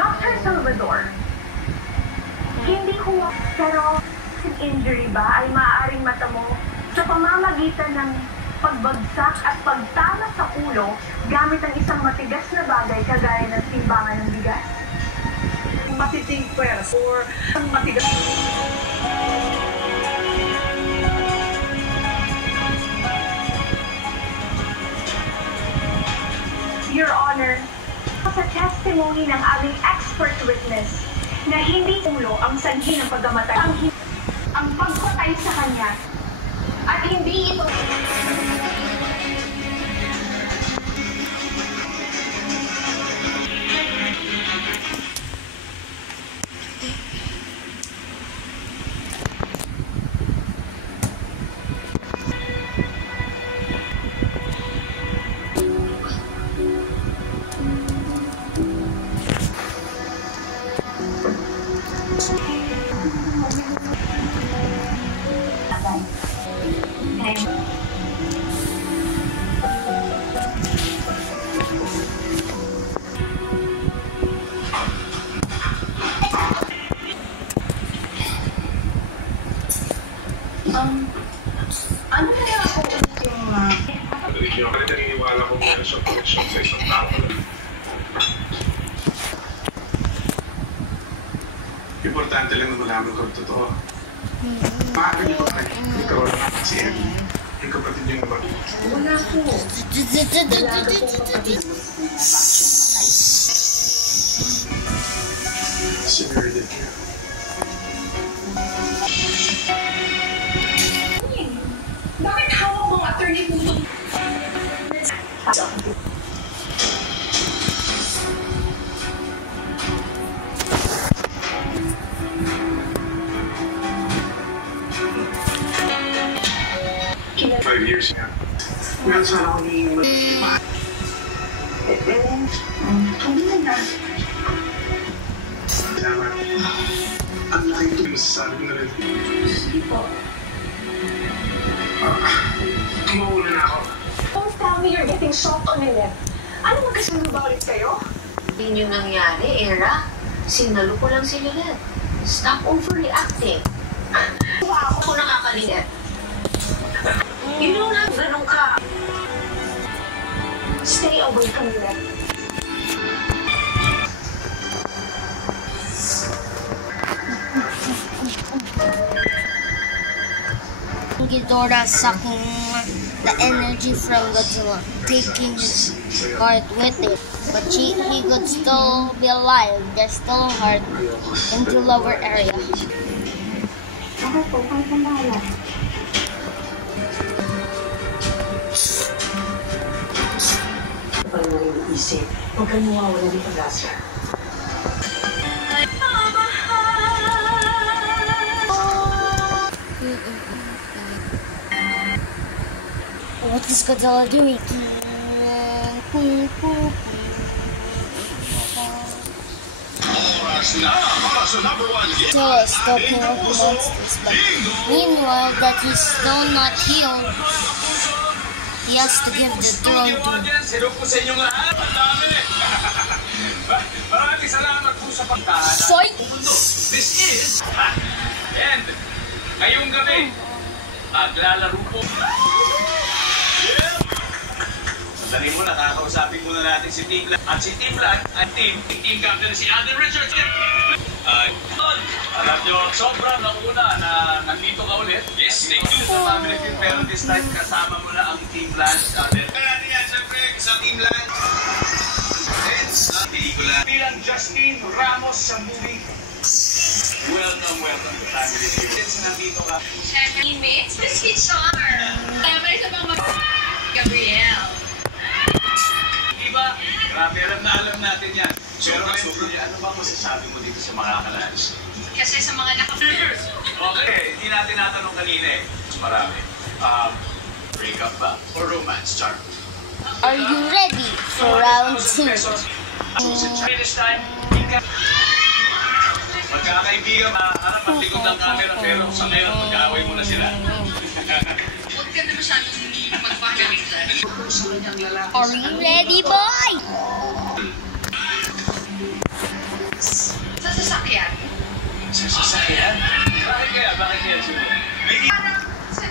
Dr. Salvador, hindi ko pero ang injury ba ay maaaring matamo sa pamamagitan ng pagbagsak at pagtama sa ulo gamit ang isang matigas na bagay kagaya ng timbangan ng bigas. Matiting pwers or ang matigas. Your Honor, sa testimony ng aming expert witness na hindi ulo ang sanhi ng pagkamatay, ang pagpatay sa kanya at hindi ito. Ano kaya ako ulit yung... Hindi ako naniniwala kung meron siyang connection sa isang tao. Importante lang na malaman ko ang totoo. Maaari niyo ba kayo? Ikaw lang si Emily. Yung kapatid niyo ba? Wala po. Wala po kapatid. Sinuridet niyo. Bakit hawak mga attorney po ito? Five years na. Meron sana ako naging Kami na. Salamat. Ang laki ito yung masasabi ko na rin. Sige po. Tumawala na ako. Don't tell me you're getting shocked on it. Ano magkasunod ba ulit kayo? Hindi yung nangyari, Era. Sinalo ko lang si Lynette. Stop overreacting. Ako ko nakakaliit. You know na, ganun ka. Stay away from me. Ghidorah sucking the energy from Godzilla, taking his heart with it. But he could still be alive. There's still a heart in the lower area. Ako po, kahit ang bahala. Pag naiisip, huwag kang mawawala ng pag-asa. What is Godzilla doing? Godzilla is stalking all the monsters, but meanwhile that he's still not healed, he has to give the throne to... Maraming salamat po sa pagtahan. Soy! This is... And ngayong gabi, maglalaro po. Sandali mo, nakakausapin muna natin si Team Lan. At si Team Lan at Team Captain si Alden Richards. Alam nyo, sobrang nauna na nandito ka ulit. Yes, thank you sa family team. Pero this time, kasama mo na ang Team Lan. Kaya niyan, siyempre, sa Team Lan. Pelikula bilang Justine Ramos sa movie. Welcome to family team. Since nandito ka. Teammates, Miss Kichar. Tamay sa mga Gabriel. Diba? Grabe, alam natin yan. Pero ano ba masasabi mo dito sa mga kalalis? Kasi sa mga nakapagers. Okay, hindi natin natanong kanina eh. Marami. Breakup ba? Or romance, Char? Are you ready for round 2? This time, magkakaibigan, harap ang likod ng camera, pero sa ngayon, mag-aaway mo na sila. Huwag ka na masyadong magpahagawin lang. Are you ready, boy? Sa sasakyan? Bakit kaya? Bakit kaya sumo?